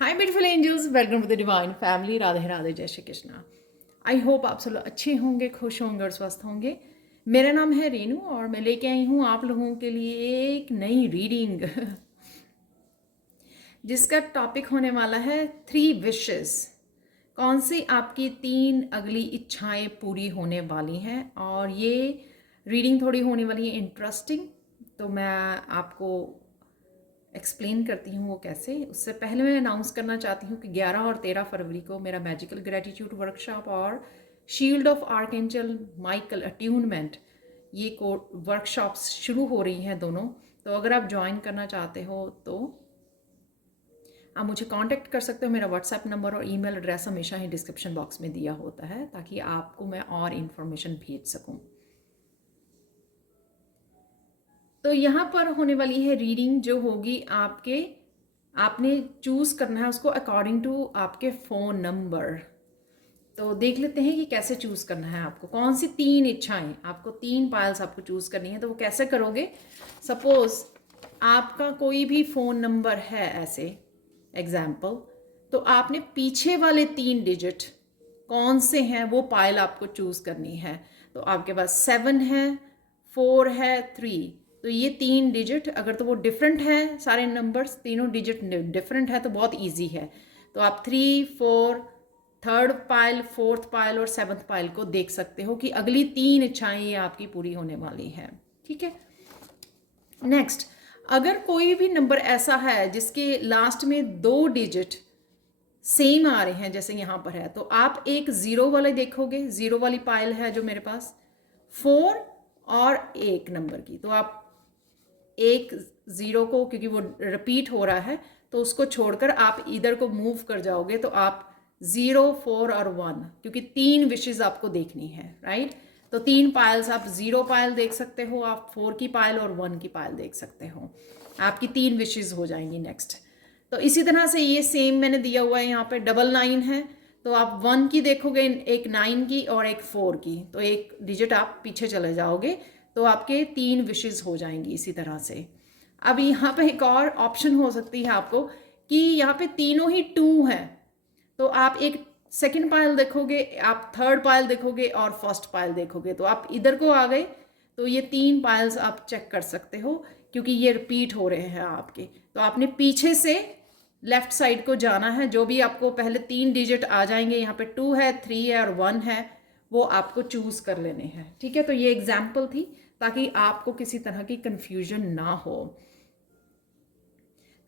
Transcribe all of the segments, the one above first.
Hi beautiful angels, welcome to the divine family. Radhe Radhe, जय Shri Krishna. I hope आप सब लोग अच्छे होंगे, खुश होंगे और स्वस्थ होंगे। मेरा नाम है रेनू और मैं लेके आई हूँ आप लोगों के लिए एक नई रीडिंग जिसका टॉपिक होने वाला है 3 विशेस। कौन सी आपकी 3 अगली इच्छाएं पूरी होने वाली हैं। और ये रीडिंग थोड़ी होने वाली है इंटरेस्टिंग, तो मैं आपको एक्सप्लेन करती हूँ वो कैसे। उससे पहले मैं अनाउंस करना चाहती हूँ कि 11 और 13 फरवरी को मेरा मैजिकल ग्रेटिट्यूड वर्कशॉप और shield of archangel Michael attunement, ये वर्कशॉप्स शुरू हो रही हैं दोनों। तो अगर आप ज्वाइन करना चाहते हो तो आप मुझे कांटेक्ट कर सकते हो। मेरा व्हाट्सएप नंबर और ईमेल एड्रेस हमेशा ही डिस्क्रिप्शन बॉक्स में दिया होता है, ताकि आपको मैं और इन्फॉर्मेशन भेज सकूं। तो यहाँ पर होने वाली है रीडिंग जो होगी आपने चूज़ करना है उसको अकॉर्डिंग टू आपके फ़ोन नंबर। तो देख लेते हैं कि कैसे चूज़ करना है आपको, कौन सी 3 इच्छाएं आपको, 3 पायल्स आपको चूज़ करनी है। तो वो कैसे करोगे? सपोज़ आपका कोई भी फ़ोन नंबर है ऐसे एग्जाम्पल, तो आपने पीछे वाले 3 डिजिट कौन से हैं वो पायल आपको चूज़ करनी है। तो आपके पास 7 है, 4 है, 3। तो ये 3 डिजिट अगर तो वो डिफरेंट है, सारे नंबर्स तीनों डिजिट डिफरेंट है, तो बहुत इजी है। तो आप 3, 4, थर्ड पायल, फोर्थ पायल और 7th पायल को देख सकते हो कि अगली 3 इच्छाएं ये आपकी पूरी होने वाली है। ठीक है। नेक्स्ट, अगर कोई भी नंबर ऐसा है जिसके लास्ट में 2 डिजिट सेम आ रहे हैं, जैसे यहाँ पर है, तो आप एक 0 वाले देखोगे। 0 वाली पायल है जो मेरे पास 4 और 1 नंबर की। तो आप एक 0 को, क्योंकि वो रिपीट हो रहा है, तो उसको छोड़कर आप इधर को मूव कर जाओगे। तो आप 0, 4 और 1, क्योंकि 3 विशेज आपको देखनी है, राइट। तो 3 पायल्स, आप 0 पायल देख सकते हो, आप 4 की पायल और 1 की पायल देख सकते हो। आपकी 3 विशेज हो जाएंगी। नेक्स्ट, तो इसी तरह से ये सेम मैंने दिया हुआ है यहाँ पे 999 है, तो आप 1 की देखोगे, एक 9 की और एक 4 की, तो एक डिजिट आप पीछे चले जाओगे, तो आपके 3 विशेज हो जाएंगी इसी तरह से। अब यहाँ पे एक और ऑप्शन हो सकती है आपको कि यहाँ पे तीनों ही 2 हैं, तो आप एक सेकंड पायल देखोगे, आप थर्ड पायल देखोगे और फर्स्ट पायल देखोगे। तो आप इधर को आ गए, तो ये 3 पायल्स आप चेक कर सकते हो, क्योंकि ये रिपीट हो रहे हैं आपके। तो आपने पीछे से लेफ्ट साइड को जाना है। जो भी आपको पहले 3 डिजिट आ जाएंगे, यहाँ पे 2 है, 3 है और 1 है, वो आपको चूज कर लेने हैं। ठीक है। तो ये एग्जाम्पल थी ताकि आपको किसी तरह की कंफ्यूजन ना हो।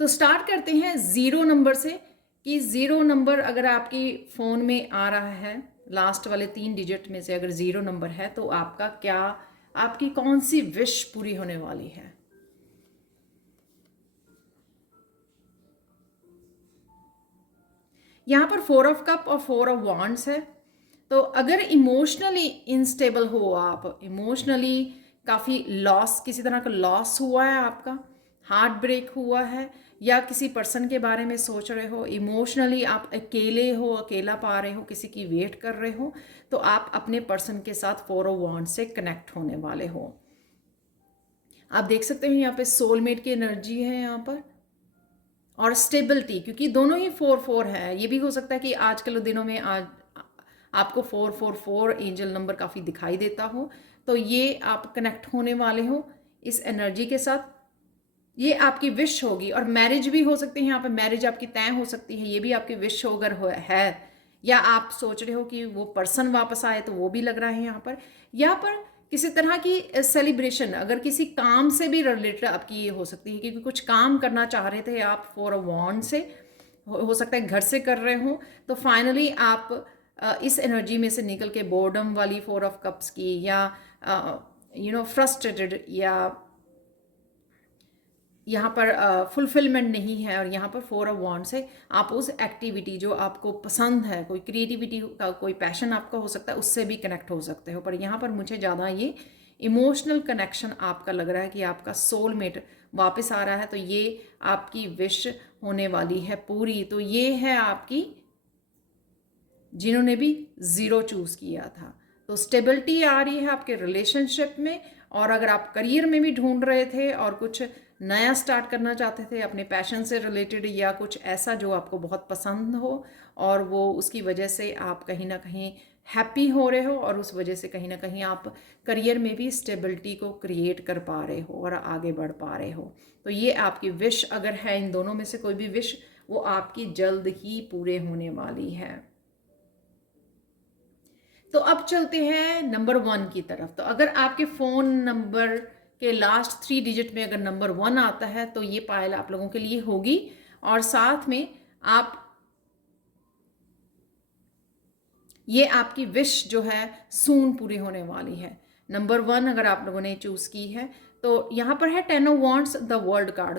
तो स्टार्ट करते हैं 0 नंबर से, कि 0 नंबर अगर आपकी फ़ोन में आ रहा है, लास्ट वाले 3 डिजिट में से अगर 0 नंबर है, तो आपका क्या, आपकी कौन सी विश पूरी होने वाली है। यहाँ पर 4 ऑफ कप और 4 ऑफ वॉन्ड्स है। तो अगर इमोशनली इनस्टेबल हो, आप इमोशनली काफ़ी लॉस, किसी तरह का लॉस हुआ है, आपका हार्ट ब्रेक हुआ है, या किसी पर्सन के बारे में सोच रहे हो, इमोशनली आप अकेले हो, अकेला पा रहे हो, किसी की वेट कर रहे हो, तो आप अपने पर्सन के साथ 4 ऑफ वॉन्ड से कनेक्ट होने वाले हो। आप देख सकते हो यहाँ पे सोलमेट की एनर्जी है यहाँ पर, और स्टेबिलिटी, क्योंकि दोनों ही 4 4 है। ये भी हो सकता है कि आजकल दिनों में आज आपको 4 4 4 एंजल नंबर काफ़ी दिखाई देता हो, तो ये आप कनेक्ट होने वाले हो इस एनर्जी के साथ। ये आपकी विश होगी, और मैरिज भी हो सकती है यहाँ पे, मैरिज आपकी तय हो सकती है, ये भी आपकी विश अगर है, या आप सोच रहे हो कि वो पर्सन वापस आए, तो वो भी लग रहा है यहाँ पर किसी तरह की सेलिब्रेशन, अगर किसी काम से भी रिलेटेड आपकी ये हो सकती है, क्योंकि कुछ काम करना चाह रहे थे आप 4 ऑफ वॉन्ड से, हो सकता है घर से कर रहे हो, तो फाइनली आप इस एनर्जी में से निकल के बोर्डम वाली 4 ऑफ कप्स की, या फ्रस्ट्रेटेड, या यहाँ पर फुलफिलमेंट नहीं है, और यहाँ पर 4 ऑफ वॉन्ड से आप उस एक्टिविटी जो आपको पसंद है, कोई क्रिएटिविटी का कोई पैशन आपका हो सकता है, उससे भी कनेक्ट हो सकते हो। पर यहाँ पर मुझे ज़्यादा ये इमोशनल कनेक्शन आपका लग रहा है कि आपका सोलमेट वापस आ रहा है, तो ये आपकी विश होने वाली है पूरी। तो ये है आपकी, जिन्होंने भी 0 चूज़ किया था, तो स्टेबिलिटी आ रही है आपके रिलेशनशिप में। और अगर आप करियर में भी ढूंढ रहे थे और कुछ नया स्टार्ट करना चाहते थे अपने पैशन से रिलेटेड, या कुछ ऐसा जो आपको बहुत पसंद हो और वो उसकी वजह से आप कहीं ना कहीं हैप्पी हो रहे हो, और उस वजह से कहीं ना कहीं आप करियर में भी स्टेबिलिटी को क्रिएट कर पा रहे हो और आगे बढ़ पा रहे हो, तो ये आपकी विश अगर है, इन दोनों में से कोई भी विश, वो आपकी जल्द ही पूरे होने वाली है। तो अब चलते हैं नंबर 1 की तरफ। तो अगर आपके फ़ोन नंबर के लास्ट 3 डिजिट में अगर नंबर 1 आता है तो ये पायल आप लोगों के लिए होगी, और साथ में आप ये आपकी विश जो है सून पूरी होने वाली है। नंबर 1 अगर आप लोगों ने चूज़ की है तो यहाँ पर है 10 of wands, the world card.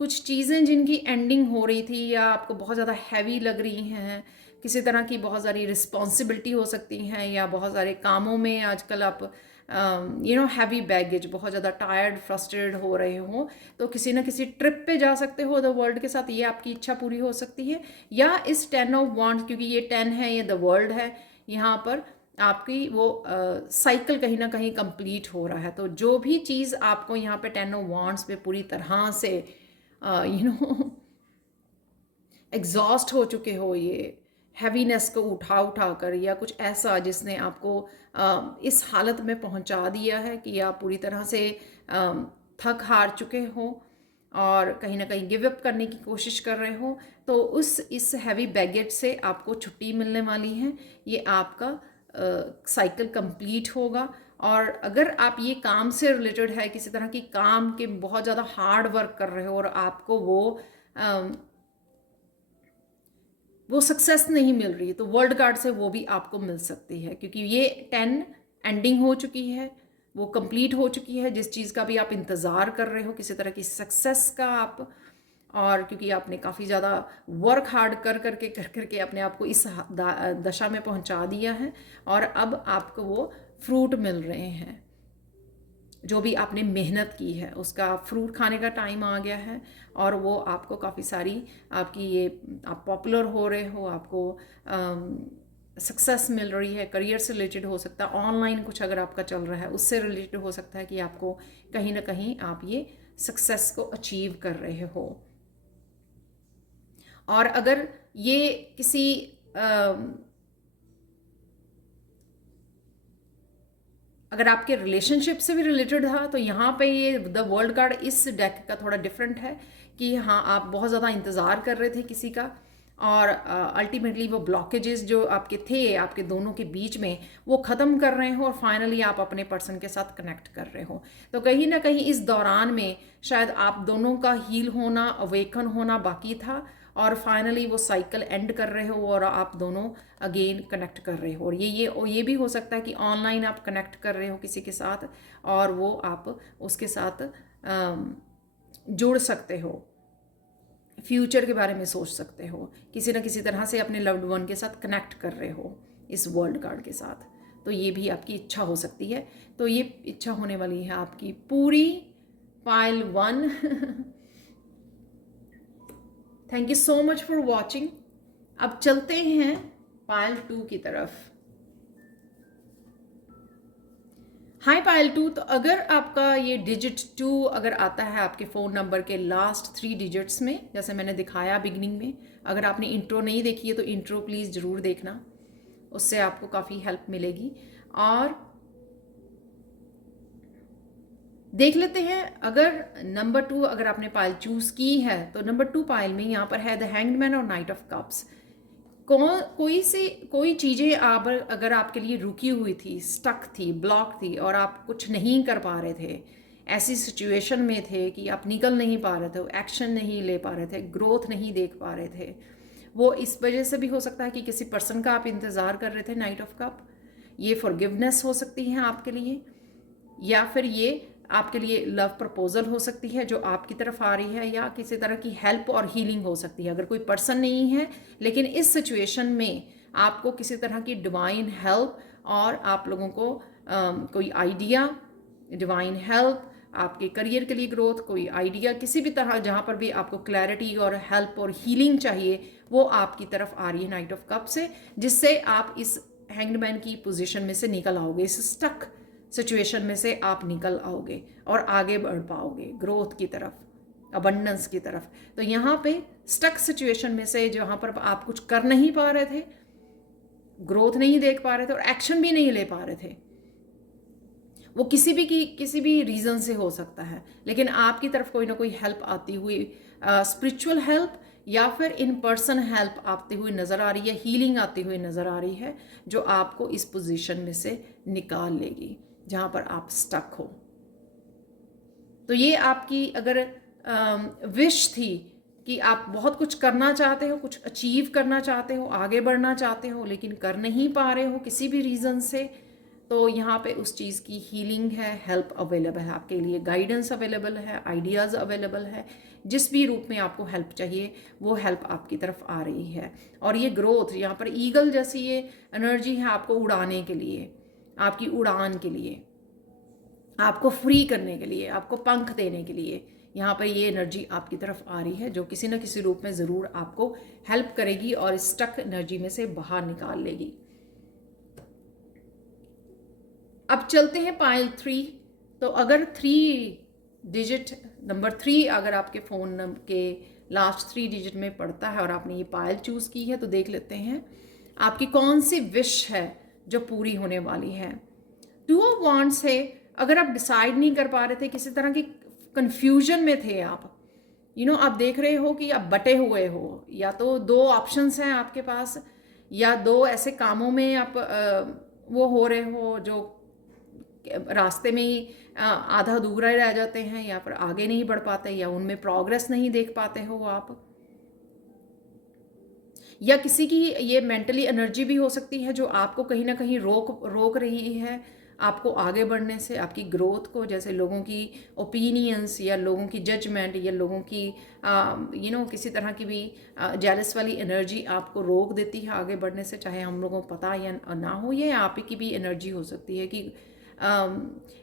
कुछ चीज़ें जिनकी एंडिंग हो रही थी या आपको बहुत ज़्यादा हैवी लग रही हैं, किसी तरह की बहुत सारी रिस्पॉन्सिबिलिटी हो सकती हैं, या बहुत सारे कामों में आजकल आप हैवी बैगेज, बहुत ज़्यादा टायर्ड फ्रस्ट्रेटेड हो रहे हो, तो किसी ना किसी ट्रिप पे जा सकते हो द वर्ल्ड के साथ, ये आपकी इच्छा पूरी हो सकती है। या इस 10 ऑफ वांड्स, क्योंकि ये 10 है, ये द वर्ल्ड है, यहाँ पर आपकी वो साइकिल कहीं ना कहीं कंप्लीट हो रहा है। तो जो भी चीज़ आपको यहाँ पे 10 ऑफ वांड्स पे पूरी तरह से एग्जॉस्ट हो चुके हो, ये हैवीनेस को उठा उठा कर, या कुछ ऐसा जिसने आपको इस हालत में पहुंचा दिया है कि आप पूरी तरह से थक हार चुके हो और कहीं ना कहीं गिव अप करने की कोशिश कर रहे हो, तो इस हैवी बैगेज से आपको छुट्टी मिलने वाली है। ये आपका साइकिल कंप्लीट होगा। और अगर आप ये काम से रिलेटेड है, किसी तरह की काम के बहुत ज़्यादा हार्ड वर्क कर रहे हो और आपको वो सक्सेस नहीं मिल रही, तो वर्ल्ड कार्ड से वो भी आपको मिल सकती है, क्योंकि ये 10 एंडिंग हो चुकी है, वो कंप्लीट हो चुकी है। जिस चीज़ का भी आप इंतज़ार कर रहे हो, किसी तरह की सक्सेस का आप, और क्योंकि आपने काफ़ी ज़्यादा वर्क हार्ड कर करके अपने आप को इस दशा में पहुंचा दिया है, और अब आपको वो फ्रूट मिल रहे हैं। जो भी आपने मेहनत की है उसका फ्रूट खाने का टाइम आ गया है, और वो आपको काफ़ी सारी आपकी ये आप पॉपुलर हो रहे हो, आपको सक्सेस मिल रही है। करियर से रिलेटेड हो सकता है, ऑनलाइन कुछ अगर आपका चल रहा है उससे रिलेटेड हो सकता है कि आपको कहीं ना कहीं आप ये सक्सेस को अचीव कर रहे हो। और अगर ये किसी अगर आपके रिलेशनशिप से भी रिलेटेड था, तो यहाँ पे ये द वर्ल्ड कार्ड इस डेक का थोड़ा डिफरेंट है कि हाँ, आप बहुत ज़्यादा इंतज़ार कर रहे थे किसी का, और अल्टीमेटली वो ब्लॉकेजेस जो आपके थे आपके दोनों के बीच में, वो ख़त्म कर रहे हो, और फाइनली आप अपने पर्सन के साथ कनेक्ट कर रहे हो। तो कहीं ना कहीं इस दौरान में शायद आप दोनों का हील होना, अवेकन होना बाकी था, और फाइनली वो साइकिल एंड कर रहे हो और आप दोनों अगेन कनेक्ट कर रहे हो। और ये भी हो सकता है कि ऑनलाइन आप कनेक्ट कर रहे हो किसी के साथ, और वो आप उसके साथ जुड़ सकते हो, फ्यूचर के बारे में सोच सकते हो, किसी ना किसी तरह से अपने लव्ड वन के साथ कनेक्ट कर रहे हो इस वर्ल्ड कार्ड के साथ। तो ये भी आपकी इच्छा हो सकती है। तो ये इच्छा होने वाली है आपकी पूरी, pile 1। Thank you so much for watching. अब चलते हैं पाइल 2 की तरफ। हाय पाइल 2, तो अगर आपका ये डिजिट 2 अगर आता है आपके फ़ोन नंबर के लास्ट 3 डिजिट्स में, जैसे मैंने दिखाया बिगनिंग में, अगर आपने इंट्रो नहीं देखी है तो इंट्रो प्लीज़ ज़रूर देखना, उससे आपको काफ़ी हेल्प मिलेगी। और देख लेते हैं अगर नंबर 2 अगर आपने पाइल चूज़ की है, तो नंबर 2 पाइल में यहाँ पर है द हैंग्ड मैन और नाइट ऑफ कप्स। कोई चीज़ें आप अगर आपके लिए रुकी हुई थी, स्टक थी, ब्लॉक थी, और आप कुछ नहीं कर पा रहे थे, ऐसी सिचुएशन में थे कि आप निकल नहीं पा रहे थे, एक्शन नहीं ले पा रहे थे, ग्रोथ नहीं देख पा रहे थे, वो इस वजह से भी हो सकता है कि किसी पर्सन का आप इंतज़ार कर रहे थे, नाइट ऑफ कप। ये फॉरगिवनेस हो सकती है आपके लिए, या फिर ये आपके लिए लव प्रपोजल हो सकती है जो आपकी तरफ आ रही है, या किसी तरह की हेल्प और हीलिंग हो सकती है। अगर कोई पर्सन नहीं है, लेकिन इस सिचुएशन में आपको किसी तरह की डिवाइन हेल्प, और आप लोगों को कोई आइडिया, डिवाइन हेल्प, आपके करियर के लिए ग्रोथ, कोई आइडिया, किसी भी तरह जहाँ पर भी आपको क्लैरिटी और हेल्प और हीलिंग चाहिए, वो आपकी तरफ आ रही है नाइट ऑफ कप से, जिससे आप इस हैंग्ड मैन की पोजीशन में से निकल आओगे, इस स्टक सिचुएशन में से आप निकल आओगे और आगे बढ़ पाओगे ग्रोथ की तरफ, अबंडेंस की तरफ। तो यहाँ पे स्टक सिचुएशन में से जहाँ पर आप कुछ कर नहीं पा रहे थे, ग्रोथ नहीं देख पा रहे थे और एक्शन भी नहीं ले पा रहे थे, वो किसी भी रीज़न से हो सकता है, लेकिन आपकी तरफ कोई ना कोई हेल्प आती हुई, स्पिरिचुअल हेल्प या फिर इन पर्सन हेल्प आती हुई नज़र आ रही है, हीलिंग आती हुई नज़र आ रही है, जो आपको इस पोजीशन में से निकाल लेगी जहाँ पर आप स्टक हो। तो ये आपकी अगर विश थी कि आप बहुत कुछ करना चाहते हो, कुछ अचीव करना चाहते हो, आगे बढ़ना चाहते हो, लेकिन कर नहीं पा रहे हो किसी भी रीज़न से, तो यहाँ पे उस चीज़ की हीलिंग है, हेल्प अवेलेबल है आपके लिए, गाइडेंस अवेलेबल है, आइडियाज़ अवेलेबल है। जिस भी रूप में आपको हेल्प चाहिए वो हेल्प आपकी तरफ आ रही है। और ये ग्रोथ, यहाँ पर ईगल जैसी ये एनर्जी है आपको उड़ाने के लिए, आपकी उड़ान के लिए, आपको फ्री करने के लिए, आपको पंख देने के लिए यहाँ पर ये एनर्जी आपकी तरफ आ रही है, जो किसी न किसी रूप में ज़रूर आपको हेल्प करेगी और इस स्टक एनर्जी में से बाहर निकाल लेगी। अब चलते हैं पाइल 3। तो अगर 3 डिजिट नंबर 3 अगर आपके फ़ोन के लास्ट 3 डिजिट में पड़ता है और आपने ये पाइल चूज़ की है, तो देख लेते हैं आपकी कौन सी विश है जो पूरी होने वाली है। 2 ऑफ वांड्स है, अगर आप डिसाइड नहीं कर पा रहे थे, किसी तरह की कंफ्यूजन में थे आप, आप देख रहे हो कि आप बटे हुए हो, या तो 2 ऑप्शंस हैं आपके पास, या 2 ऐसे कामों में आप वो हो रहे हो जो रास्ते में ही आधा अधूरा रह जाते हैं, या फिर आगे नहीं बढ़ पाते, या उनमें प्रोग्रेस नहीं देख पाते हो आप, या किसी की ये मेंटली एनर्जी भी हो सकती है जो आपको कहीं ना कहीं रोक रही है आपको आगे बढ़ने से, आपकी ग्रोथ को, जैसे लोगों की ओपिनियंस या लोगों की जजमेंट या लोगों की किसी तरह की भी जेलस वाली एनर्जी आपको रोक देती है आगे बढ़ने से, चाहे हम लोगों को पता या ना हो। ये आप ही की भी एनर्जी हो सकती है कि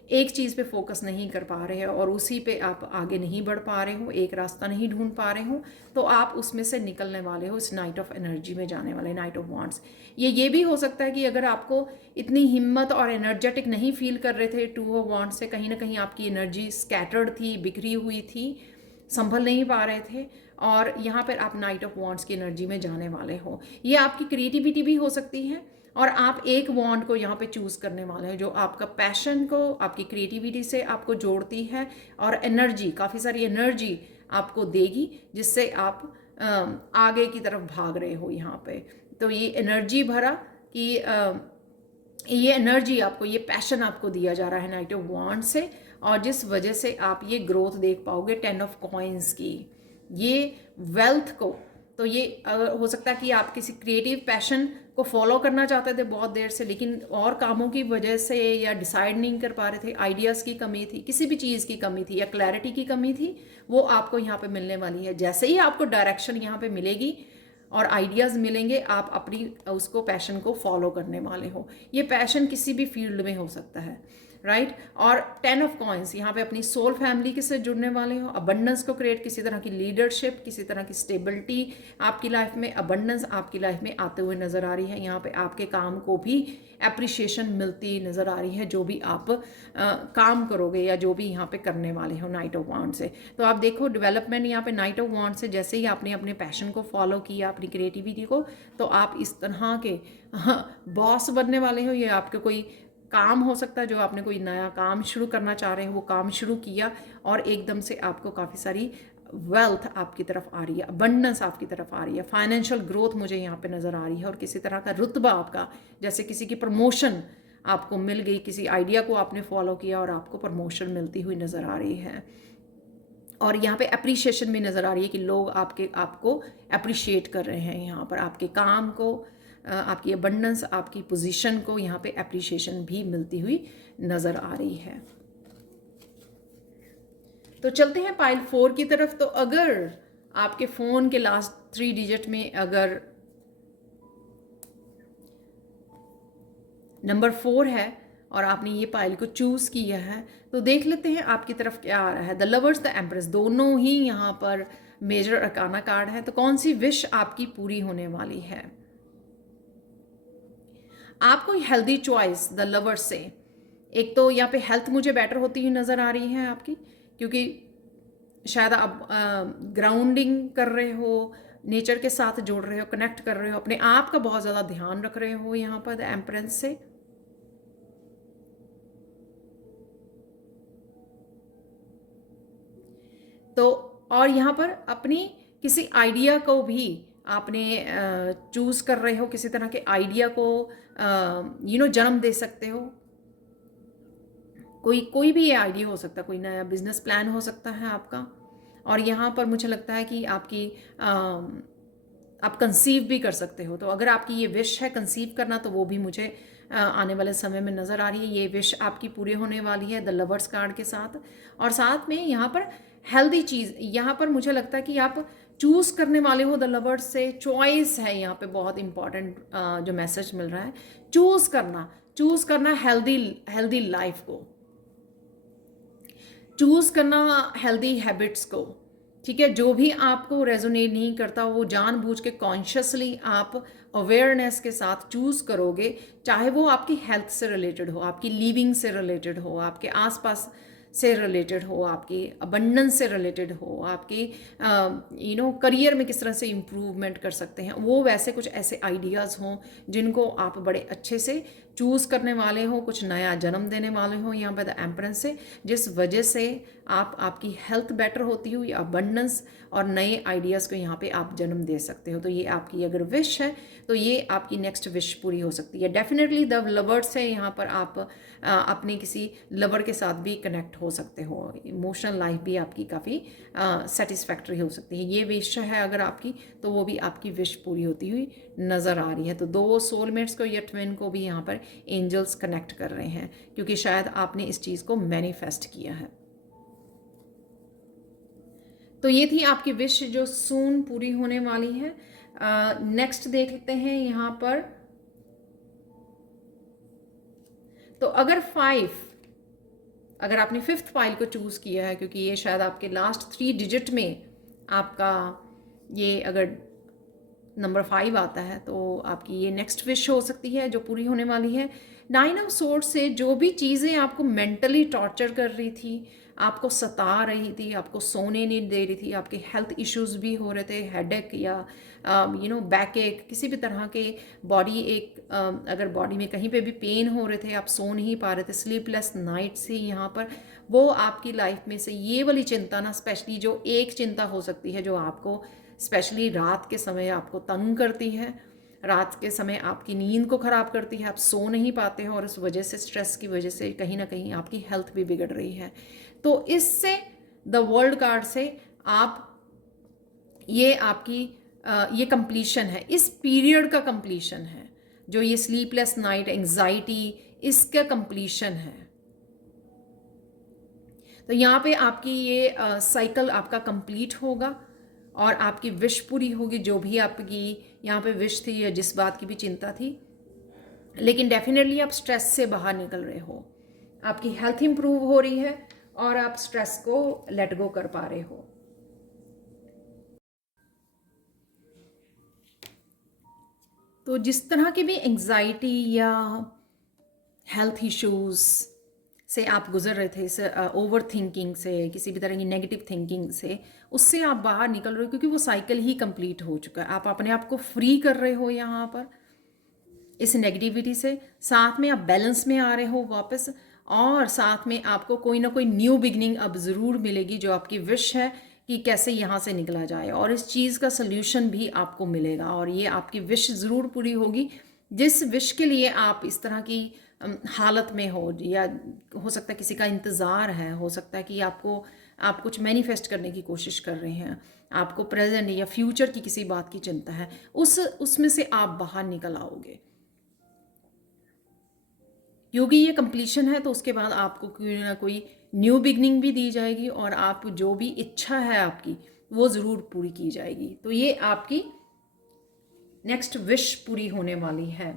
एक चीज़ पे फोकस नहीं कर पा रहे हैं और उसी पे आप आगे नहीं बढ़ पा रहे हो, एक रास्ता नहीं ढूंढ पा रहे हो, तो आप उसमें से निकलने वाले हो, इस नाइट ऑफ एनर्जी में जाने वाले, नाइट ऑफ वांड्स। ये भी हो सकता है कि अगर आपको इतनी हिम्मत और एनर्जेटिक नहीं फील कर रहे थे 2 ऑफ वांड्स से, कहीं ना कहीं आपकी एनर्जी स्कैटर्ड थी, बिखरी हुई थी, संभल नहीं पा रहे थे, और यहाँ पर आप नाइट ऑफ वांड्स की एनर्जी में जाने वाले हो। ये आपकी क्रिएटिविटी भी हो सकती है, और आप एक वॉन्ड को यहाँ पे चूज़ करने वाले हैं जो आपका पैशन को, आपकी क्रिएटिविटी से आपको जोड़ती है, और एनर्जी, काफ़ी सारी एनर्जी आपको देगी, जिससे आप आगे की तरफ भाग रहे हो यहाँ पे। तो ये एनर्जी भरा कि ये एनर्जी आपको, ये पैशन आपको दिया जा रहा है नाइट ऑफ वॉन्ड से, और जिस वजह से आप ये ग्रोथ देख पाओगे 10 ऑफ कॉइन्स की, ये वेल्थ को। तो ये हो सकता है कि आप किसी क्रिएटिव पैशन को फॉलो करना चाहते थे बहुत देर से, लेकिन और कामों की वजह से, या डिसाइड नहीं कर पा रहे थे, आइडियाज़ की कमी थी, किसी भी चीज़ की कमी थी, या क्लैरिटी की कमी थी, वो आपको यहाँ पे मिलने वाली है। जैसे ही आपको डायरेक्शन यहाँ पे मिलेगी और आइडियाज़ मिलेंगे, आप अपनी उसको पैशन को फॉलो करने वाले हो। ये पैशन किसी भी फील्ड में हो सकता है, राइट। और 10 ऑफ कॉइन्स यहाँ पे अपनी सोल फैमिली के साथ जुड़ने वाले हो, अबंडेंस को क्रिएट, किसी तरह की लीडरशिप, किसी तरह की स्टेबिलिटी आपकी लाइफ में, अबंडेंस आपकी लाइफ में आते हुए नज़र आ रही है। यहाँ पे आपके काम को भी एप्रिशिएशन मिलती नज़र आ रही है, जो भी आप काम करोगे या जो भी यहाँ पे करने वाले हो नाइट ऑफ वांड से। तो आप देखो डेवलपमेंट यहाँ पे नाइट ऑफ वांड से, जैसे ही आपने अपने पैशन को फॉलो किया, अपनी क्रिएटिविटी को, तो आप इस तरह के बॉस बनने वाले हो। ये आपके कोई काम हो सकता है जो आपने कोई नया काम शुरू करना चाह रहे हैं, वो काम शुरू किया और एकदम से आपको काफ़ी सारी वेल्थ आपकी तरफ आ रही है, अबंडेंस आपकी तरफ आ रही है, फाइनेंशियल ग्रोथ मुझे यहाँ पे नज़र आ रही है, और किसी तरह का रुतबा आपका, जैसे किसी की प्रमोशन आपको मिल गई, किसी आइडिया को आपने फॉलो किया और आपको प्रमोशन मिलती हुई नज़र आ रही है। और यहाँ पे अप्रिशिएशन भी नज़र आ रही है कि लोग आपको अप्रिशिएट कर रहे हैं, यहाँ पर आपके काम को, आपकी अबंडेंस, आपकी पोजीशन को यहाँ पे अप्रिशिएशन भी मिलती हुई नज़र आ रही है। तो चलते हैं पाइल 4 की तरफ। तो अगर आपके फ़ोन के लास्ट 3 डिजिट में अगर नंबर 4 है और आपने ये पाइल को चूज़ किया है, तो देख लेते हैं आपकी तरफ क्या आ रहा है। द लवर्स, द एम्प्रेस, दोनों ही यहाँ पर मेजर अरकाना कार्ड है। तो कौन सी विश आपकी पूरी होने वाली है? आपको हेल्दी चॉइस द लवर से, एक तो यहाँ पे हेल्थ मुझे बेटर होती हुई नज़र आ रही है आपकी, क्योंकि शायद आप ग्राउंडिंग कर रहे हो, नेचर के साथ जोड़ रहे हो, कनेक्ट कर रहे हो, अपने आप का बहुत ज़्यादा ध्यान रख रहे हो यहाँ पर द एम्परेंस से। तो और यहाँ पर अपनी किसी आइडिया को भी आपने चूज़ कर रहे हो, किसी तरह के आइडिया को जन्म दे सकते हो। कोई भी ये आइडिया हो सकता है, कोई नया बिजनेस प्लान हो सकता है आपका। और यहाँ पर मुझे लगता है कि आप कंसीव भी कर सकते हो। तो अगर आपकी ये विश है कंसीव करना, तो वो भी मुझे आने वाले समय में नज़र आ रही है। ये विश आपकी पूरी होने वाली है द लवर्स कार्ड के साथ। और साथ में यहाँ पर हेल्दी चीज़, यहाँ पर मुझे लगता है कि आप चूज़ करने वाले हो द लवर्स से। चॉइस है यहाँ पे बहुत इंपॉर्टेंट जो मैसेज मिल रहा है, चूज़ करना हेल्दी लाइफ को, चूज़ करना हेल्दी हैबिट्स को। ठीक है, जो भी आपको रेजोनेट नहीं करता वो जानबूझ के कॉन्शियसली आप अवेयरनेस के साथ चूज़ करोगे, चाहे वो आपकी हेल्थ से रिलेटेड हो, आपकी लिविंग से रिलेटेड हो, आपके आसपास से रिलेटेड हो, आपकी अबंडेंस से रिलेटेड हो, आपकी करियर में किस तरह से इम्प्रूवमेंट कर सकते हैं, वो वैसे कुछ ऐसे आइडियाज़ हों जिनको आप बड़े अच्छे से चूज़ करने वाले हो, कुछ नया जन्म देने वाले हो यहाँ पे द एम्परेंस से, जिस वजह से आपकी हेल्थ बेटर होती हुई अबंडेंस और नए आइडियाज़ को यहाँ पे आप जन्म दे सकते हो। तो ये आपकी अगर विश है तो ये आपकी नेक्स्ट विश पूरी हो सकती है। डेफिनेटली द लवर्स है, यहाँ पर आप अपने किसी लवर के साथ भी कनेक्ट हो सकते हो, इमोशनल लाइफ भी आपकी काफ़ी सेटिस्फैक्ट्री हो सकती है। ये विश है अगर आपकी, तो वो भी आपकी विश पूरी होती हुई नज़र आ रही है। तो दो सोलमेट्स को या ट्विन को भी यहाँ पर एंजल्स कनेक्ट कर रहे हैं, क्योंकि शायद आपने इस चीज़ को मैनिफेस्ट किया है। तो ये थी आपकी विश जो सून पूरी होने वाली है। नेक्स्ट देख लेते हैं यहाँ पर। तो अगर आपने 5th पाइल को चूज़ किया है, क्योंकि ये शायद आपके लास्ट 3 डिजिट में आपका ये अगर नंबर 5 आता है, तो आपकी ये नेक्स्ट विश हो सकती है जो पूरी होने वाली है। 9 ऑफ सोर्ड्स से जो भी चीज़ें आपको मेंटली टॉर्चर कर रही थी, आपको सता रही थी, आपको सोने नहीं दे रही थी, आपके हेल्थ इश्यूज भी हो रहे थे, हेडेक या बैक एक, किसी भी तरह के बॉडी एक, अगर बॉडी में कहीं पे भी पेन हो रहे थे, आप सो नहीं पा रहे थे, स्लीपलेस नाइट से यहाँ पर, वो आपकी लाइफ में से ये वाली चिंता ना, स्पेशली जो एक चिंता हो सकती है जो आपको स्पेशली रात के समय आपको तंग करती है, रात के समय आपकी नींद को ख़राब करती है, आप सो नहीं पाते हो और इस वजह से, स्ट्रेस की वजह से कहीं ना कहीं आपकी हेल्थ भी बिगड़ रही है। तो इससे द वर्ल्ड कार्ड से आप ये आपकी ये कंप्लीशन है, इस पीरियड का कंप्लीशन है, जो ये स्लीपलेस नाइट, एंजाइटी, इसका कंप्लीशन है। तो यहाँ पे आपकी ये साइकिल आपका कंप्लीट होगा और आपकी विश पूरी होगी, जो भी आपकी यहाँ पे विश थी या जिस बात की भी चिंता थी। लेकिन डेफिनेटली आप स्ट्रेस से बाहर निकल रहे हो, आपकी हेल्थ इंप्रूव हो रही है और आप स्ट्रेस को लेट गो कर पा रहे हो। तो जिस तरह की भी एंजाइटी या हेल्थ इश्यूज से आप गुजर रहे थे, इस ओवर थिंकिंग से, किसी भी तरह की नेगेटिव थिंकिंग से, उससे आप बाहर निकल रहे हो, क्योंकि वो साइकिल ही कंप्लीट हो चुका है। आप अपने आप को फ्री कर रहे हो यहाँ पर इस नेगेटिविटी से, साथ में आप बैलेंस में आ रहे हो वापस, और साथ में आपको कोई ना कोई न्यू बिगनिंग अब ज़रूर मिलेगी, जो आपकी विश है कि कैसे यहाँ से निकला जाए, और इस चीज़ का सल्यूशन भी आपको मिलेगा और ये आपकी विश ज़रूर पूरी होगी। जिस विश के लिए आप इस तरह की हालत में हो, या हो सकता है किसी का इंतज़ार है, हो सकता है कि आप कुछ मैनिफेस्ट करने की कोशिश कर रहे हैं, आपको प्रेजेंट या फ्यूचर की किसी बात की चिंता है, उसमें से आप बाहर निकल आओगे, क्योंकि ये कंप्लीशन है। तो उसके बाद आपको कोई ना कोई न्यू बिगनिंग भी दी जाएगी और आप जो भी इच्छा है आपकी, वो ज़रूर पूरी की जाएगी। तो ये आपकी नेक्स्ट विश पूरी होने वाली है।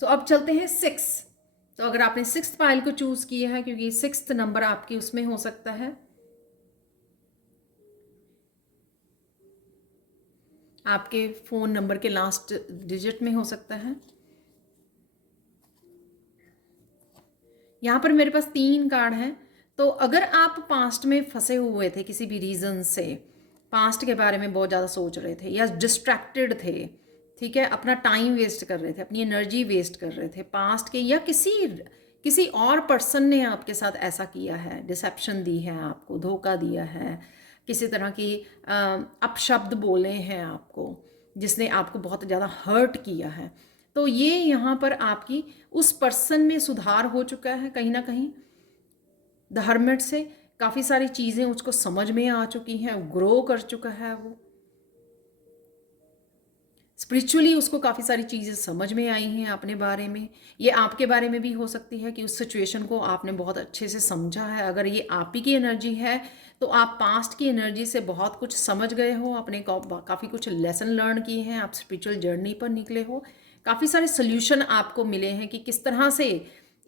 तो अब चलते हैं 6। तो अगर आपने 6th पाइल को चूज किया है, क्योंकि 6th नंबर आपकी उसमें हो सकता है, आपके फ़ोन नंबर के लास्ट डिजिट में हो सकता है। यहाँ पर मेरे पास 3 कार्ड हैं। तो अगर आप पास्ट में फंसे हुए थे किसी भी रीज़न से, पास्ट के बारे में बहुत ज़्यादा सोच रहे थे या डिस्ट्रैक्टेड थे, ठीक है, अपना टाइम वेस्ट कर रहे थे, अपनी एनर्जी वेस्ट कर रहे थे पास्ट के, या किसी और पर्सन ने आपके साथ ऐसा किया है, डिसेप्शन दी है आपको, धोखा दिया है, किसी तरह की अपशब्द बोले हैं आपको, जिसने आपको बहुत ज़्यादा हर्ट किया है, तो ये यहाँ पर आपकी उस पर्सन में सुधार हो चुका है कहीं ना कहीं। द हर्मिट से काफ़ी सारी चीज़ें उसको समझ में आ चुकी हैं, ग्रो कर चुका है वो स्पिरिचुअली, उसको काफ़ी सारी चीज़ें समझ में आई हैं अपने बारे में। ये आपके बारे में भी हो सकती है कि उस सिचुएशन को आपने बहुत अच्छे से समझा है। अगर ये आप ही की एनर्जी है तो आप पास्ट की एनर्जी से बहुत कुछ समझ गए हो, अपने काफ़ी कुछ लेसन लर्न किए हैं, आप स्पिरिचुअल जर्नी पर निकले हो, काफ़ी सारे सोल्यूशन आपको मिले हैं कि किस तरह से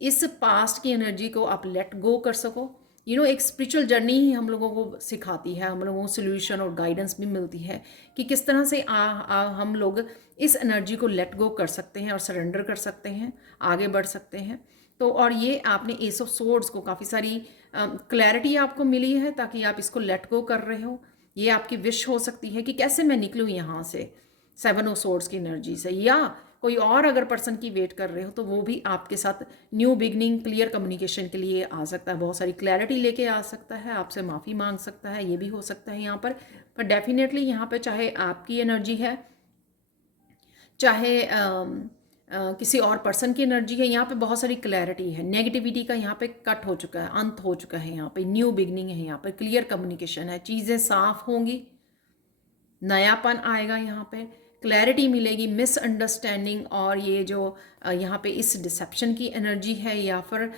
इस पास्ट की एनर्जी को आप लेट गो कर सको। एक स्पिरिचुअल जर्नी ही हम लोगों को सिखाती है, हम लोगों को सोल्यूशन और गाइडेंस भी मिलती है कि किस तरह से हम लोग इस एनर्जी को लेट गो कर सकते हैं और सरेंडर कर सकते हैं, आगे बढ़ सकते हैं। तो और ये आपने एस ऑफ सोर्ड्स को काफ़ी सारी क्लैरिटी आपको मिली है ताकि आप इसको लेट गो कर रहे हो। ये आपकी विश हो सकती है कि कैसे मैं निकलूँ यहाँ से 7 ऑफ सोर्ड्स की एनर्जी से, या कोई और अगर पर्सन की वेट कर रहे हो तो वो भी आपके साथ न्यू बिगनिंग, क्लियर कम्युनिकेशन के लिए आ सकता है, बहुत सारी क्लैरिटी लेके आ सकता है, आपसे माफ़ी मांग सकता है, ये भी हो सकता है यहाँ पर डेफिनेटली यहाँ पर चाहे आपकी एनर्जी है, चाहे किसी और पर्सन की एनर्जी है, यहाँ पे बहुत सारी क्लैरिटी है, नेगेटिविटी का यहाँ पे कट हो चुका है, अंत हो चुका है, यहाँ पे न्यू बिगनिंग है, यहाँ पे क्लियर कम्युनिकेशन है, चीज़ें साफ होंगी, नयापन आएगा, यहाँ पे क्लैरिटी मिलेगी, मिसअंडरस्टैंडिंग और ये जो यहाँ पे इस डिसेप्शन की एनर्जी है या फिर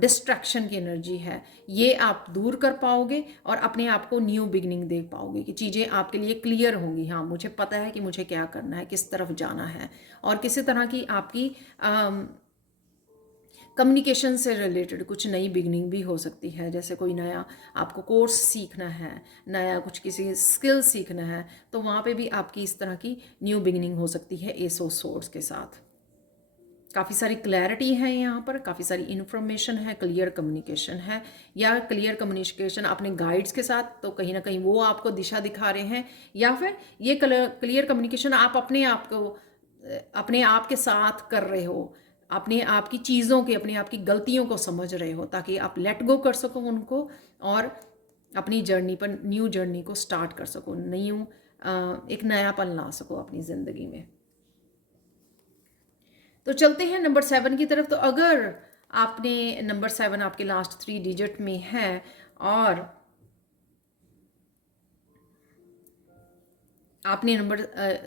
डिस्ट्रैक्शन की एनर्जी है, ये आप दूर कर पाओगे और अपने आप को न्यू बिगनिंग दे पाओगे कि चीज़ें आपके लिए क्लियर होंगी। हाँ, मुझे पता है कि मुझे क्या करना है, किस तरफ जाना है, और किसी तरह की आपकी कम्युनिकेशन से रिलेटेड कुछ नई बिगनिंग भी हो सकती है। जैसे कोई नया आपको कोर्स सीखना है, नया कुछ किसी स्किल सीखना है, तो वहाँ पे भी आपकी इस तरह की न्यू बिगनिंग हो सकती है एस ऑफ सोर्ड्स के साथ। काफ़ी सारी क्लैरिटी है यहाँ पर, काफ़ी सारी इन्फॉर्मेशन है, क्लियर कम्युनिकेशन है, या क्लियर कम्युनिकेशन अपने गाइड्स के साथ, तो कहीं ना कहीं वो आपको दिशा दिखा रहे हैं, या फिर ये क्लियर कम्युनिकेशन आप अपने आप को अपने आप के साथ कर रहे हो, अपने आप की चीज़ों की, अपने आप की गलतियों को समझ रहे हो ताकि आप लेट गो कर सको उनको और अपनी जर्नी पर, न्यू जर्नी को स्टार्ट कर सको, एक नयापन ला सको अपनी ज़िंदगी में। तो चलते हैं नंबर 7 की तरफ। तो अगर आपने नंबर 7 आपके लास्ट 3 डिजिट में है और आपने नंबर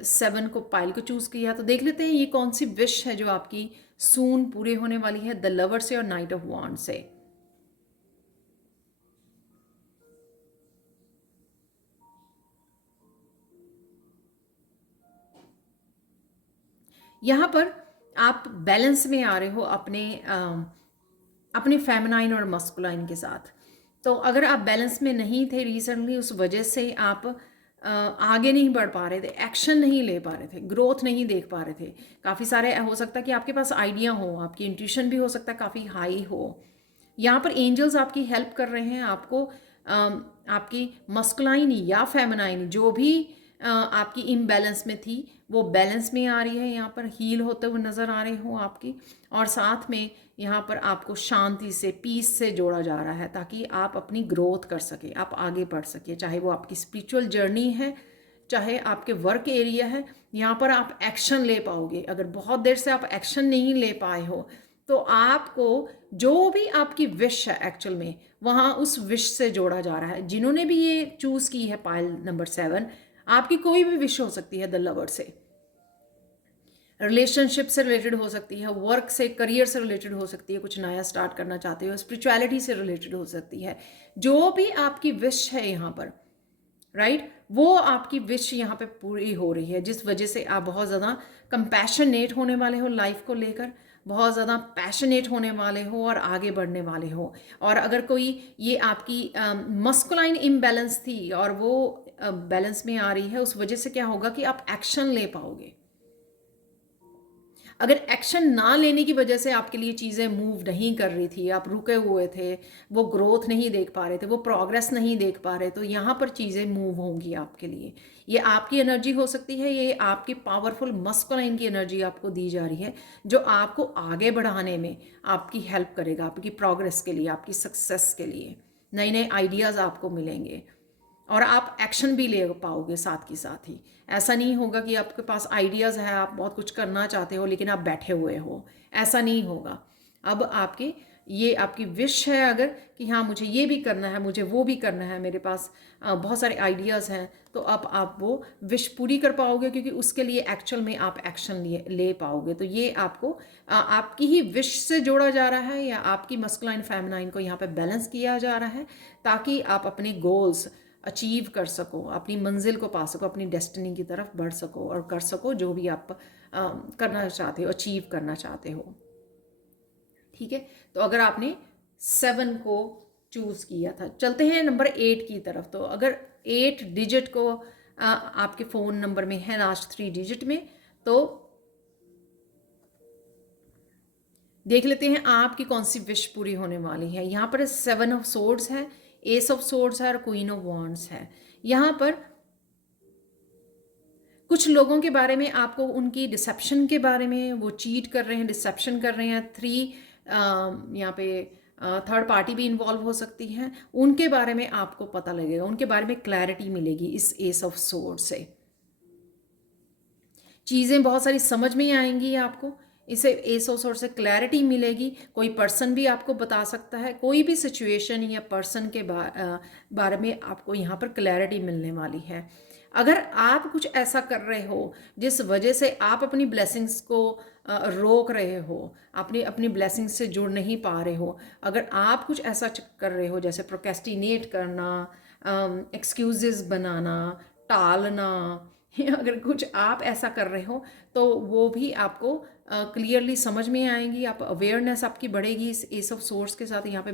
7 को पाइल को चूज़ किया, तो देख लेते हैं ये कौन सी विश है जो आपकी सून पूरे होने वाली है, द लवर से और नाइट ऑफ वॉन्ड से। यहाँ पर आप बैलेंस में आ रहे हो अपने फेमिनाइन और मस्कुलाइन के साथ। तो अगर आप बैलेंस में नहीं थे रिसेंटली, उस वजह से आप आगे नहीं बढ़ पा रहे थे, एक्शन नहीं ले पा रहे थे, ग्रोथ नहीं देख पा रहे थे। काफ़ी सारे हो सकता है कि आपके पास आइडिया हो, आपकी इंट्यूशन भी हो सकता है काफ़ी हाई हो। यहाँ पर एंजल्स आपकी हेल्प कर रहे हैं आपको, आपकी मस्कुलाइन या फेमिनाइन जो भी आपकी इम्बैलेंस में थी वो बैलेंस में आ रही है, यहाँ पर हील होते हुए नज़र आ रहे हो आपकी, और साथ में यहाँ पर आपको शांति से, पीस से जोड़ा जा रहा है ताकि आप अपनी ग्रोथ कर सके, आप आगे बढ़ सके, चाहे वो आपकी स्पिरिचुअल जर्नी है, चाहे आपके वर्क एरिया है। यहाँ पर आप एक्शन ले पाओगे। अगर बहुत देर से आप एक्शन नहीं ले पाए हो तो आपको जो भी आपकी विश है एक्चुअल में वहाँ उस विश से जोड़ा जा रहा है। जिन्होंने भी ये चूज़ की है पाइल नंबर 7, आपकी कोई भी विश हो सकती है द लवर से, रिलेशनशिप से रिलेटेड हो सकती है, वर्क से, करियर से रिलेटेड हो सकती है, कुछ नया स्टार्ट करना चाहते हो, स्पिरिचुअलिटी से रिलेटेड हो सकती है। जो भी आपकी विश है यहाँ पर, राइट, वो आपकी विश यहाँ पे पूरी हो रही है, जिस वजह से आप बहुत ज़्यादा कंपैशनेट होने वाले हो लाइफ को लेकर, बहुत ज़्यादा पैशनेट होने वाले हो और आगे बढ़ने वाले हो। और अगर कोई ये आपकी मस्कुलाइन इम्बैलेंस थी और वो बैलेंस में आ रही है, उस वजह से क्या होगा कि आप एक्शन ले पाओगे। अगर एक्शन ना लेने की वजह से आपके लिए चीज़ें मूव नहीं कर रही थी, आप रुके हुए थे, वो ग्रोथ नहीं देख पा रहे थे, वो प्रोग्रेस नहीं देख पा रहे, तो यहाँ पर चीज़ें मूव होंगी आपके लिए। ये आपकी एनर्जी हो सकती है, ये आपकी पावरफुल मस्कुलाइन की एनर्जी आपको दी जा रही है, जो आपको आगे बढ़ाने में आपकी हेल्प करेगा, आपकी प्रोग्रेस के लिए, आपकी सक्सेस के लिए। नए नए आइडियाज़ आपको मिलेंगे और आप एक्शन भी ले पाओगे साथ ही साथ ही। ऐसा नहीं होगा कि आपके पास आइडियाज़ है, आप बहुत कुछ करना चाहते हो लेकिन आप बैठे हुए हो, ऐसा नहीं होगा। अब आपके ये आपकी विश है अगर कि हाँ मुझे ये भी करना है, मुझे वो भी करना है, मेरे पास बहुत सारे आइडियाज़ हैं, तो अब आप वो विश पूरी कर पाओगे, क्योंकि उसके लिए एक्चुअल में आप एक्शन ले पाओगे। तो ये आपको आपकी ही विश से जोड़ा जा रहा है, या आपकी मस्कुलाइन फेमिनाइन को यहाँ पे बैलेंस किया जा रहा है, ताकि आप अपने गोल्स अचीव कर सको, अपनी मंजिल को पा सको, अपनी डेस्टिनी की तरफ बढ़ सको और कर सको जो भी आप करना चाहते हो, अचीव करना चाहते हो। ठीक है, तो अगर आपने 7 को चूज़ किया था, चलते हैं नंबर 8 की तरफ। तो अगर 8 डिजिट को आपके फ़ोन नंबर में है, लास्ट 3 डिजिट में, तो देख लेते हैं आपकी कौन सी विश पूरी होने वाली है। यहाँ पर 7 ऑफ सोर्ड्स है, एस ऑफ सोर्ड्स है और क्वीन ऑफ वॉन्ड्स है। यहाँ पर कुछ लोगों के बारे में, आपको उनकी डिसेप्शन के बारे में, वो चीट कर रहे हैं, डिसेप्शन कर रहे हैं। 3 यहाँ पे थर्ड पार्टी भी इन्वॉल्व हो सकती हैं, उनके बारे में आपको पता लगेगा, उनके बारे में क्लैरिटी मिलेगी इस एस ऑफ सोर्ड से। चीज़ें बहुत सारी समझ में आएंगी आपको, इसे एस ऑफ सोर्ड से क्लैरिटी मिलेगी। कोई पर्सन भी आपको बता सकता है, कोई भी सिचुएशन या पर्सन के बारे में आपको यहाँ पर क्लैरिटी मिलने वाली है। अगर आप कुछ ऐसा कर रहे हो जिस वजह से आप अपनी ब्लेसिंग्स को रोक रहे हो, अपनी ब्लेसिंग्स से जुड़ नहीं पा रहे हो, अगर आप कुछ ऐसा कर रहे हो जैसे प्रोक्रेस्टिनेट करना, एक्सक्यूजेस बनाना, टालना, अगर कुछ आप ऐसा कर रहे हो तो वो भी आपको क्लियरली समझ में आएंगी। आप अवेयरनेस आपकी बढ़ेगी इस एस ऑफ सोर्स के साथ। यहाँ पे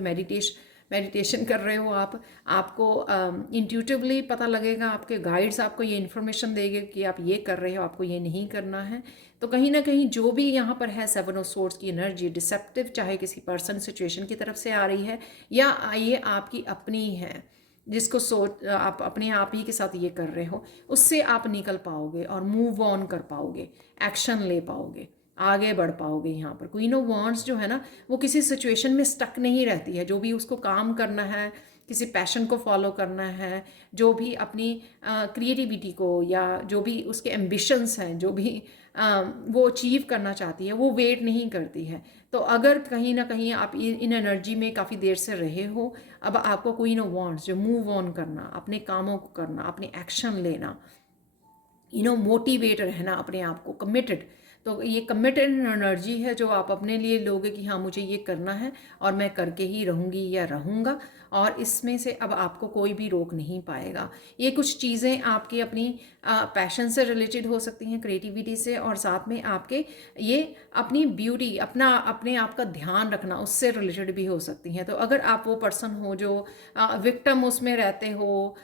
मेडिटेशन कर रहे हो आप, आपको इंट्यूटिवली पता लगेगा, आपके गाइड्स आपको ये इन्फॉर्मेशन देंगे कि आप ये कर रहे हो, आपको ये नहीं करना है। तो कहीं ना कहीं जो भी यहाँ पर है 7 ऑफ सोर्ड्स की एनर्जी डिसेप्टिव, चाहे किसी पर्सन सिचुएशन की तरफ से आ रही है या ये आपकी अपनी है, जिसको सोच आप अपने आप ही के साथ ये कर रहे हो, उससे आप निकल पाओगे और मूव ऑन कर पाओगे, एक्शन ले पाओगे, आगे बढ़ पाओगे। यहाँ पर क्वीन ऑफ वॉन्ड्स जो है ना, वो किसी सिचुएशन में स्टक नहीं रहती है। जो भी उसको काम करना है, किसी पैशन को फॉलो करना है, जो भी अपनी क्रिएटिविटी को, या जो भी उसके एम्बिशंस हैं, जो भी वो अचीव करना चाहती है, वो वेट नहीं करती है। तो अगर कहीं ना कहीं आप इन एनर्जी में काफ़ी देर से रहे हो, अब आपको क्वीन ऑफ वॉन्ड्स जो मूव ऑन करना, अपने कामों को करना, अपने एक्शन लेना, मोटिवेट रहना, अपने आप को कमिटेड, तो ये कमिटेड एनर्जी है जो आप अपने लिए लोगे कि हाँ मुझे ये करना है और मैं करके ही रहूँगी या रहूँगा, और इसमें से अब आपको कोई भी रोक नहीं पाएगा। ये कुछ चीज़ें आपकी अपनी पैशन से रिलेटेड हो सकती हैं, क्रिएटिविटी से, और साथ में आपके ये अपनी ब्यूटी, अपने आप का ध्यान रखना, उससे रिलेटेड भी हो सकती हैं। तो अगर आप वो पर्सन हो जो विक्टिम उसमें रहते हो,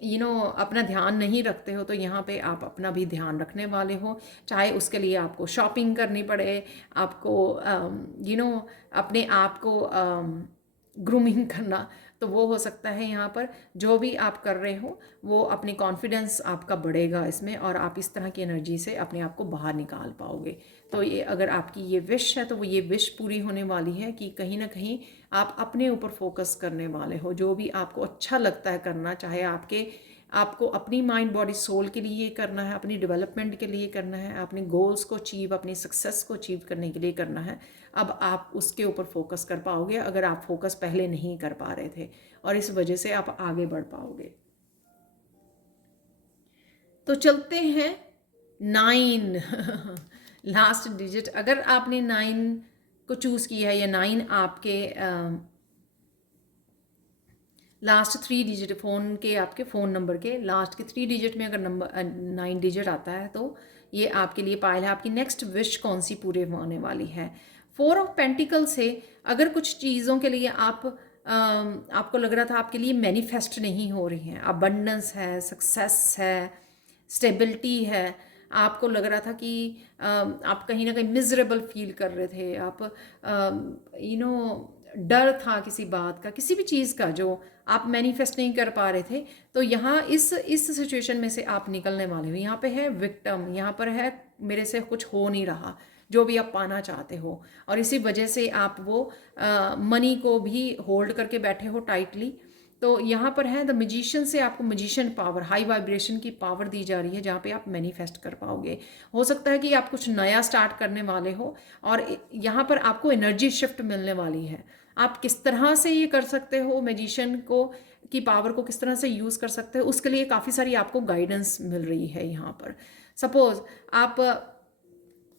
अपना ध्यान नहीं रखते हो, तो यहाँ पे आप अपना भी ध्यान रखने वाले हो। चाहे उसके लिए आपको शॉपिंग करनी पड़े, आपको अपने आप को ग्रूमिंग करना, तो वो हो सकता है। यहाँ पर जो भी आप कर रहे हो, वो अपनी कॉन्फिडेंस आपका बढ़ेगा इसमें, और आप इस तरह की एनर्जी से अपने आप को बाहर निकाल पाओगे। तो ये अगर आपकी ये विश है, तो वो ये विश पूरी होने वाली है कि कहीं ना कहीं आप अपने ऊपर फोकस करने वाले हो। जो भी आपको अच्छा लगता है करना, चाहे आपको अपनी माइंड बॉडी सोल के लिए करना है, अपनी डेवलपमेंट के लिए करना है, अपने गोल्स को अचीव, अपनी सक्सेस को अचीव करने के लिए करना है, अब आप उसके ऊपर फोकस कर पाओगे, अगर आप फोकस पहले नहीं कर पा रहे थे, और इस वजह से आप आगे बढ़ पाओगे। तो चलते हैं 9 लास्ट डिजिट। अगर आपने 9 को चूज़ किया है, या 9 आपके लास्ट 3 डिजिट आपके फ़ोन नंबर के लास्ट के 3 डिजिट में अगर नंबर 9 डिजिट आता है, तो ये आपके लिए पायल है। आपकी नेक्स्ट विश कौन सी पूरे होने वाली है? 4 ऑफ पेंटिकल से अगर कुछ चीज़ों के लिए आप आपको लग रहा था आपके लिए मैनिफेस्ट नहीं हो रही हैं, अबंडेंस है, सक्सेस है, स्टेबिलिटी है, आपको लग रहा था कि आप कहीं ना कहीं मिजरेबल फील कर रहे थे, आप डर था किसी बात का, किसी भी चीज़ का जो आप मैनिफेस्ट नहीं कर पा रहे थे, तो यहाँ इस सिचुएशन में से आप निकलने वाले हो। यहाँ पे है विक्टिम, यहाँ पर है मेरे से कुछ हो नहीं रहा, जो भी आप पाना चाहते हो, और इसी वजह से आप वो मनी को भी होल्ड करके बैठे हो टाइटली। तो यहाँ पर है द मैजिशियन से आपको मैजिशियन पावर, हाई वाइब्रेशन की पावर दी जा रही है, जहाँ पे आप मैनिफेस्ट कर पाओगे। हो सकता है कि आप कुछ नया स्टार्ट करने वाले हो, और यहाँ पर आपको एनर्जी शिफ्ट मिलने वाली है। आप किस तरह से ये कर सकते हो, मैजिशियन को की पावर को किस तरह से यूज़ कर सकते हो, उसके लिए काफ़ी सारी आपको गाइडेंस मिल रही है यहाँ पर। सपोज़ आप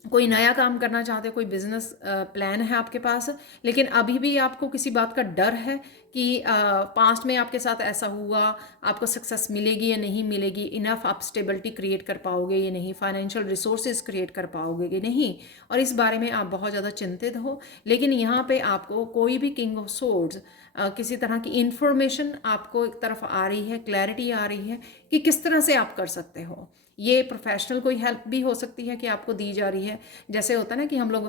कोई नया काम करना चाहते हो, कोई बिजनेस प्लान है आपके पास, लेकिन अभी भी आपको किसी बात का डर है कि पास्ट में आपके साथ ऐसा हुआ, आपको सक्सेस मिलेगी या नहीं मिलेगी, इनफ आप स्टेबिलिटी क्रिएट कर पाओगे या नहीं, फाइनेंशियल रिसोर्सेज क्रिएट कर पाओगे कि नहीं, और इस बारे में आप बहुत ज़्यादा चिंतित हो। लेकिन यहाँ पे आपको कोई भी किंग ऑफ सोर्ड्स किसी तरह की इंफॉर्मेशन आपको एक तरफ आ रही है, क्लैरिटी आ रही है कि किस तरह से आप कर सकते हो। ये प्रोफेशनल कोई हेल्प भी हो सकती है कि आपको दी जा रही है। जैसे होता है ना कि हम लोग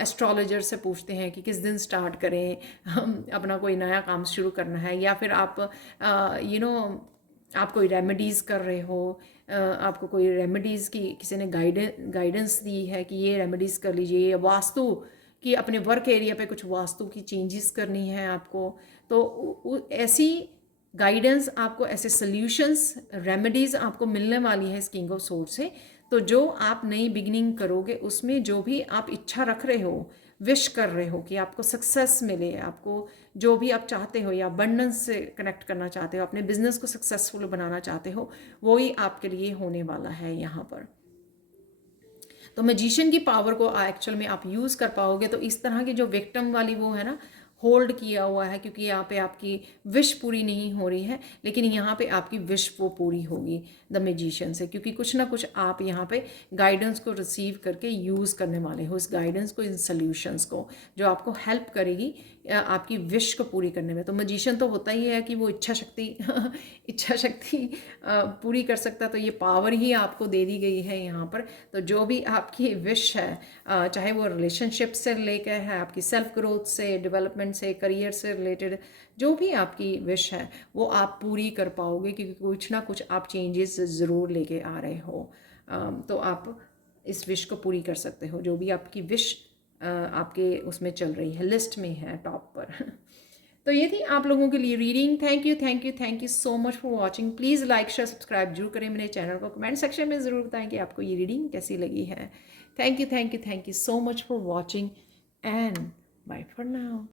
एस्ट्रोलॉजर से पूछते हैं कि किस दिन स्टार्ट करें, हम अपना कोई नया काम शुरू करना है, या फिर आप आप कोई रेमेडीज़ कर रहे हो, आपको कोई रेमेडीज़ की किसी ने गाइडेंस दी है कि ये रेमेडीज़ कर लीजिए, या वास्तु कि अपने वर्क एरिया पे कुछ वास्तु की चेंजेस करनी है आपको, तो ऐसी गाइडेंस आपको, ऐसे सॉल्यूशंस, रेमेडीज़ आपको मिलने वाली है इस किंग ऑफ सोर्ड से। तो जो आप नई बिगिनिंग करोगे उसमें जो भी आप इच्छा रख रहे हो, विश कर रहे हो कि आपको सक्सेस मिले, आपको जो भी आप चाहते हो, या अबंडेंस से कनेक्ट करना चाहते हो, अपने बिजनेस को सक्सेसफुल बनाना चाहते हो, वो ही आपके लिए होने वाला है यहाँ पर। तो मैजिशियन की पावर को एक्चुअल में आप यूज़ कर पाओगे। तो इस तरह की जो विक्टिम वाली वो है ना, होल्ड किया हुआ है क्योंकि यहाँ पे आपकी विश पूरी नहीं हो रही है, लेकिन यहाँ पे आपकी विश वो पूरी होगी द मैजिशियन से, क्योंकि कुछ ना कुछ आप यहाँ पे गाइडेंस को रिसीव करके यूज़ करने वाले हो, इस गाइडेंस को, इन सॉल्यूशंस को, जो आपको हेल्प करेगी आपकी विश को पूरी करने में। तो मैजिशियन तो होता ही है कि वो इच्छा शक्ति इच्छा शक्ति पूरी कर सकता, तो ये पावर ही आपको दे दी गई है यहाँ पर। तो जो भी आपकी विश है, चाहे वो रिलेशनशिप से लेकर है, आपकी सेल्फ ग्रोथ से, डेवलपमेंट से, करियर से रिलेटेड, जो भी आपकी विश है वो आप पूरी कर पाओगे, क्योंकि कुछ ना कुछ आप चेंजेस ज़रूर लेके आ रहे हो। तो आप इस विश को पूरी कर सकते हो, जो भी आपकी विश आपके उसमें चल रही है, लिस्ट में है टॉप पर। तो ये थी आप लोगों के लिए reading. Thank you so much for watching. Please like share subscribe जरूर करें मेरे चैनल को, कमेंट सेक्शन में ज़रूर बताएं कि आपको ये रीडिंग कैसी लगी है। Thank you so much for watching and bye for now.